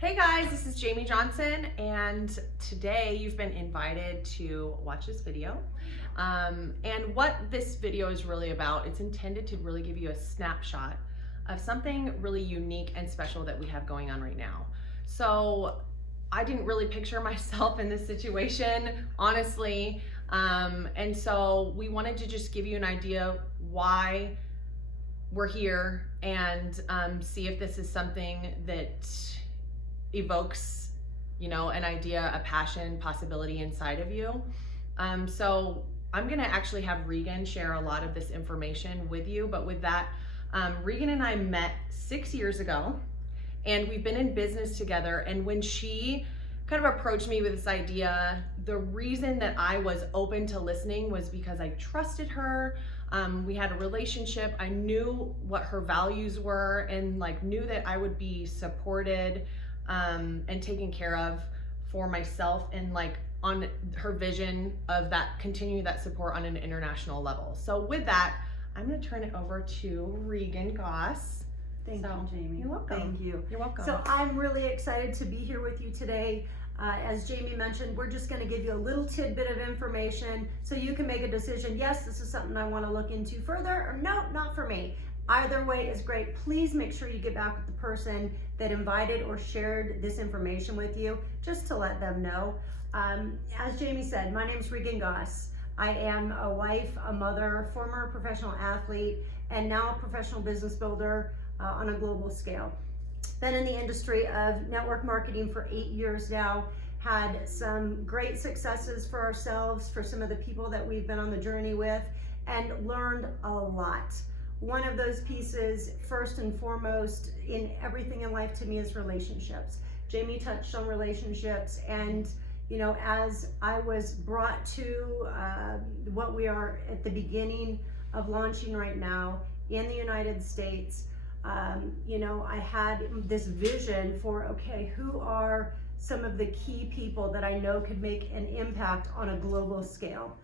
Hey guys, this is Jamie Johnson, and today you've been invited to watch this video. And what this video is really about, it's intended to really give you a snapshot of something really unique and special that we have going on right now. So I didn't really picture myself in this situation, honestly. And so we wanted to just give you an idea why we're here and see if this is something that evokes, an idea, a passion, possibility inside of you. So I'm gonna actually have Regan share a lot of this information with you, but with that, Regan and I met 6 years ago, and we've been in business together. And when she kind of approached me with this idea, the reason that I was open to listening was because I trusted her. We had a relationship. I knew what her values were and knew that I would be supported and taken care of for myself, and on her vision of that, continue that support on an international level. So with that, I'm going to turn it over to Regan Goss. Thank you, Jamie. You're welcome. Thank you. You're welcome. So I'm really excited to be here with you today. As Jamie mentioned, we're just going to give you a little tidbit of information so you can make a decision. Yes, this is something I want to look into further, or no, not for me. Either way is great. Please make sure you get back with the person that invited or shared this information with you, just to let them know. As Jamie said, my name is Regan Goss. I am a wife, a mother, former professional athlete, and now a professional business builder on a global scale. Been in the industry of network marketing for 8 years now, had some great successes for ourselves, for some of the people that we've been on the journey with, and learned a lot. One of those pieces, first and foremost in everything in life to me, is relationships. Jamie touched on relationships, and as I was brought to what we are at the beginning of launching right now in the United States, I had this vision for, okay, who are some of the key people that I know could make an impact on a global scale?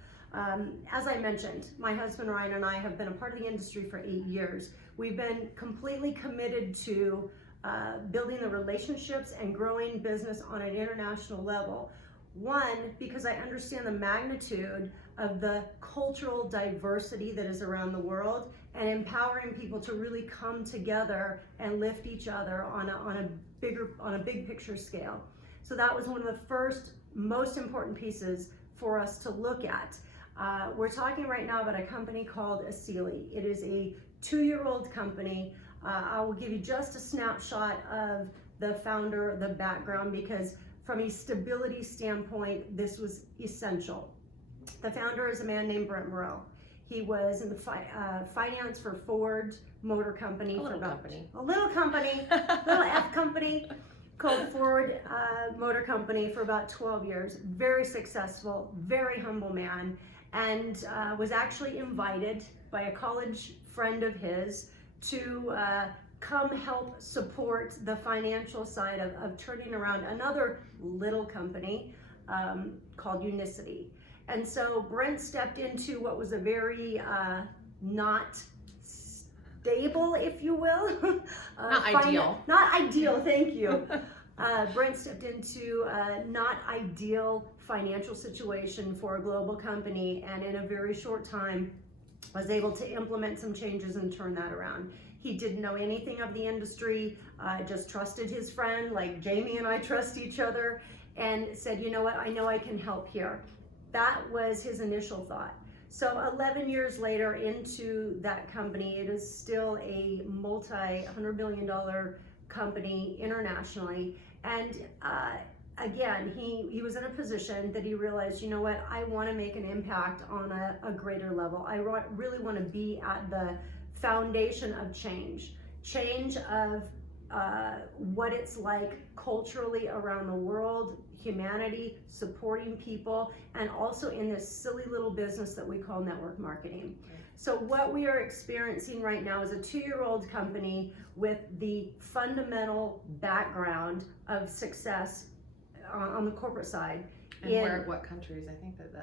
As I mentioned, my husband Ryan and I have been a part of the industry for 8 years. We've been completely committed to building the relationships and growing business on an international level. One, because I understand the magnitude of the cultural diversity that is around the world, and empowering people to really come together and lift each other on a big picture scale. So that was one of the first most important pieces for us to look at. We're talking right now about a company called Asili. It is a 2-year-old company. I will give you just a snapshot of the founder, the background, because from a stability standpoint, this was essential. The founder is a man named Brent Morel. He was in the finance for Ford Motor Company. A little company, little F company called Ford Motor Company for about 12 years. Very successful, very humble man, and was actually invited by a college friend of his to come help support the financial side of turning around another little company called Unicity. And so Brent stepped into what was a very not stable, if you will. Not ideal, thank you. Brent stepped into a not ideal financial situation for a global company, and in a very short time was able to implement some changes and turn that around. He didn't know anything of the industry, just trusted his friend, like Jamie and I trust each other, and said, you know what, I know I can help here. That was his initial thought. So 11 years later into that company, it is still a multi-$100 million company internationally. And again, he was in a position that he realized, you know what, I want to make an impact on a greater level. I really want to be at the foundation of change of what it's like culturally around the world, humanity, supporting people, and also in this silly little business that we call network marketing. So what we are experiencing right now is a 2-year-old company with the fundamental background of success on the corporate side. And what countries? I think that's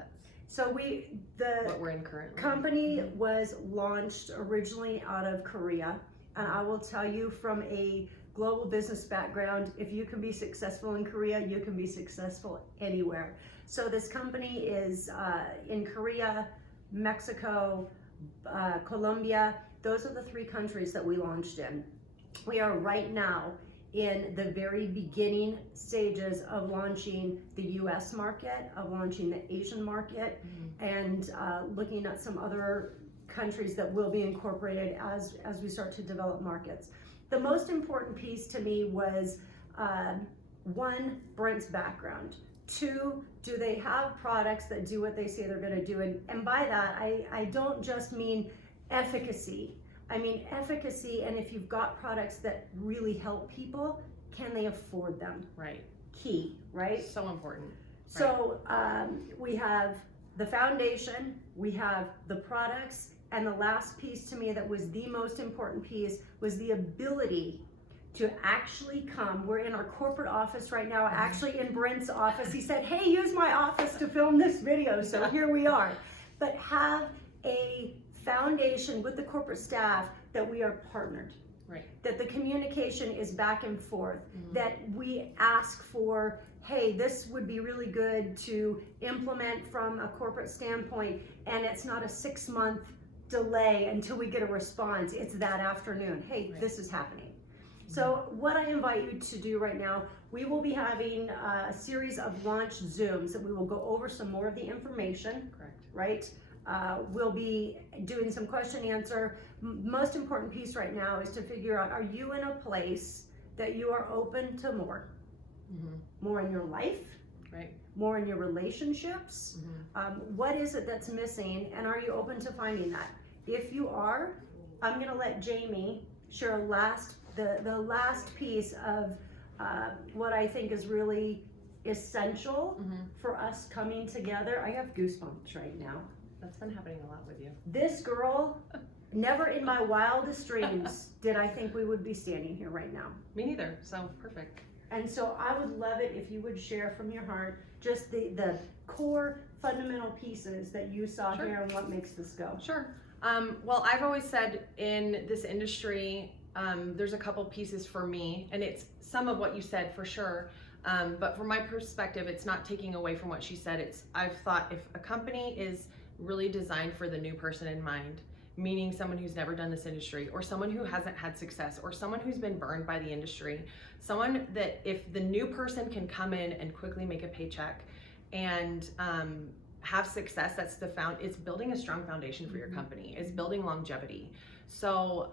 so what we're in currently. Company was launched originally out of Korea, and I will tell you, from a global business background. If you can be successful in Korea, you can be successful anywhere. So this company is in Korea, Mexico, Colombia. Those are the 3 countries that we launched in. We are right now in the very beginning stages of launching the US market, of launching the Asian market, and looking at some other countries that will be incorporated as we start to develop markets. The most important piece to me was 1, Brent's background. 2, do they have products that do what they say they're going to do? And by that, I don't just mean efficacy. I mean efficacy, and if you've got products that really help people, can they afford them? Right. Key, right? So important. So we have the foundation, we have the products, and the last piece to me that was the most important piece was the ability to actually come. We're in our corporate office right now, actually in Brent's office. He said, hey, use my office to film this video, so here we are. But have a foundation with the corporate staff that we are partnered. Right. That the communication is back and forth, that we ask for, hey, this would be really good to implement from a corporate standpoint, and it's not a 6-month delay until we get a response. It's that afternoon. Hey, Right. This is happening. So what I invite you to do right now, we will be having a series of launch Zooms that we will go over some more of the information. Correct. Right? We'll be doing some question answer. Most important piece right now is to figure out, are you in a place that you are open to more? More in your life? Right. More in your relationships? What is it that's missing, and are you open to finding that? If you are, I'm gonna let Jamie share the last piece of what I think is really essential for us coming together. I have goosebumps right now. That's been happening a lot with you. This girl, never in my wildest dreams did I think we would be standing here right now. Me neither, so perfect. And so I would love it if you would share from your heart just the core fundamental pieces that you saw Sure. here and what makes this go. Sure. Well, I've always said in this industry, there's a couple pieces for me, and it's some of what you said for sure. But from my perspective, it's not taking away from what she said. I've thought if a company is really designed for the new person in mind, meaning someone who's never done this industry, or someone who hasn't had success, or someone who's been burned by the industry, someone that if the new person can come in and quickly make a paycheck and have success, it's building a strong foundation for your company. It's building longevity. So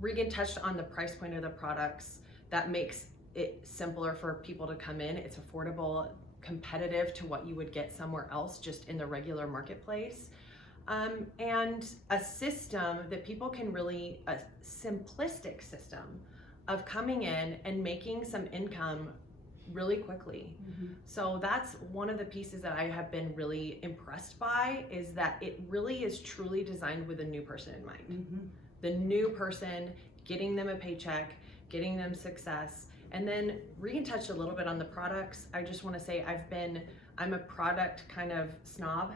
Regan touched on the price point of the products. That makes it simpler for people to come in. It's affordable, competitive to what you would get somewhere else just in the regular marketplace. And a system that people can really, a simplistic system of coming in and making some income really quickly. So that's one of the pieces that I have been really impressed by, is that it really is truly designed with a new person in mind. The new person, getting them a paycheck, getting them success. And then Regan touched a little bit on the products. I just want to say I'm a product kind of snob.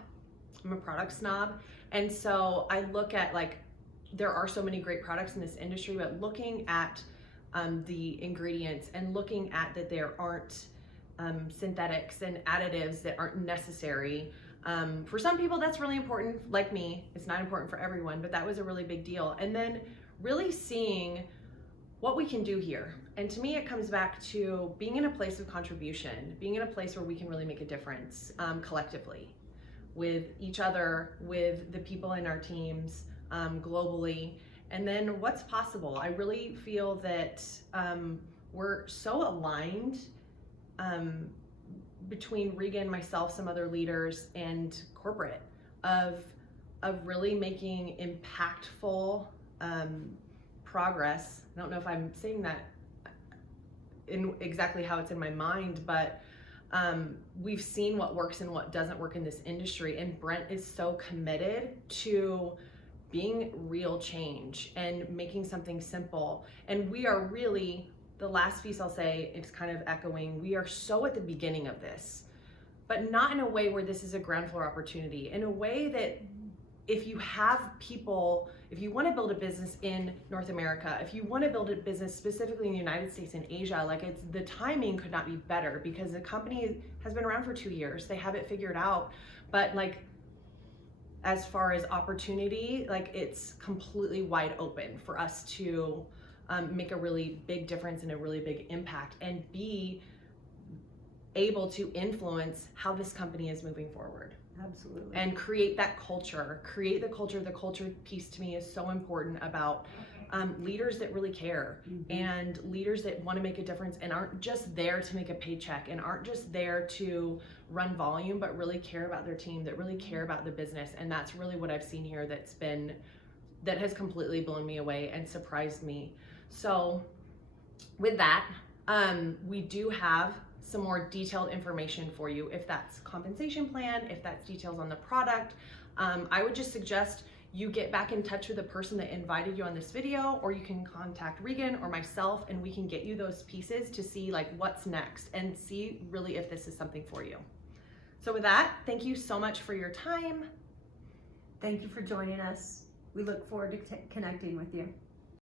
I'm a product snob. And so I look at, like, there are so many great products in this industry, but looking at the ingredients and looking at that there aren't synthetics and additives that aren't necessary. For some people that's really important, like me. It's not important for everyone, but that was a really big deal. And then really seeing what we can do here. And to me, it comes back to being in a place of contribution, being in a place where we can really make a difference collectively with each other, with the people in our teams, globally, and then what's possible. I really feel that we're so aligned between Regan, myself, some other leaders, and corporate of really making impactful progress. I don't know if I'm saying that in exactly how it's in my mind, but we've seen what works and what doesn't work in this industry, and Brent is so committed to being real change and making something simple. And we are really, the last piece I'll say, it's kind of echoing, we are so at the beginning of this, but not in a way where this is a ground floor opportunity, in a way that if you have people, if you want to build a business in North America, if you want to build a business specifically in the United States and Asia, like the timing could not be better, because the company has been around for 2 years. They have it figured out, but like as far as opportunity, like it's completely wide open for us to make a really big difference and a really big impact, and be able to influence how this company is moving forward. Absolutely. And create that culture, the culture piece to me is so important, about leaders that really care, and leaders that want to make a difference and aren't just there to make a paycheck, and aren't just there to run volume, but really care about their team, that really care about the business. And that's really what I've seen here that has completely blown me away and surprised me. So with that, we do have some more detailed information for you, if that's compensation plan, if that's details on the product. I would just suggest you get back in touch with the person that invited you on this video, or you can contact Regan or myself, and we can get you those pieces to see like what's next, and see really if this is something for you. So with that, thank you so much for your time. Thank you for joining us. We look forward to connecting with you.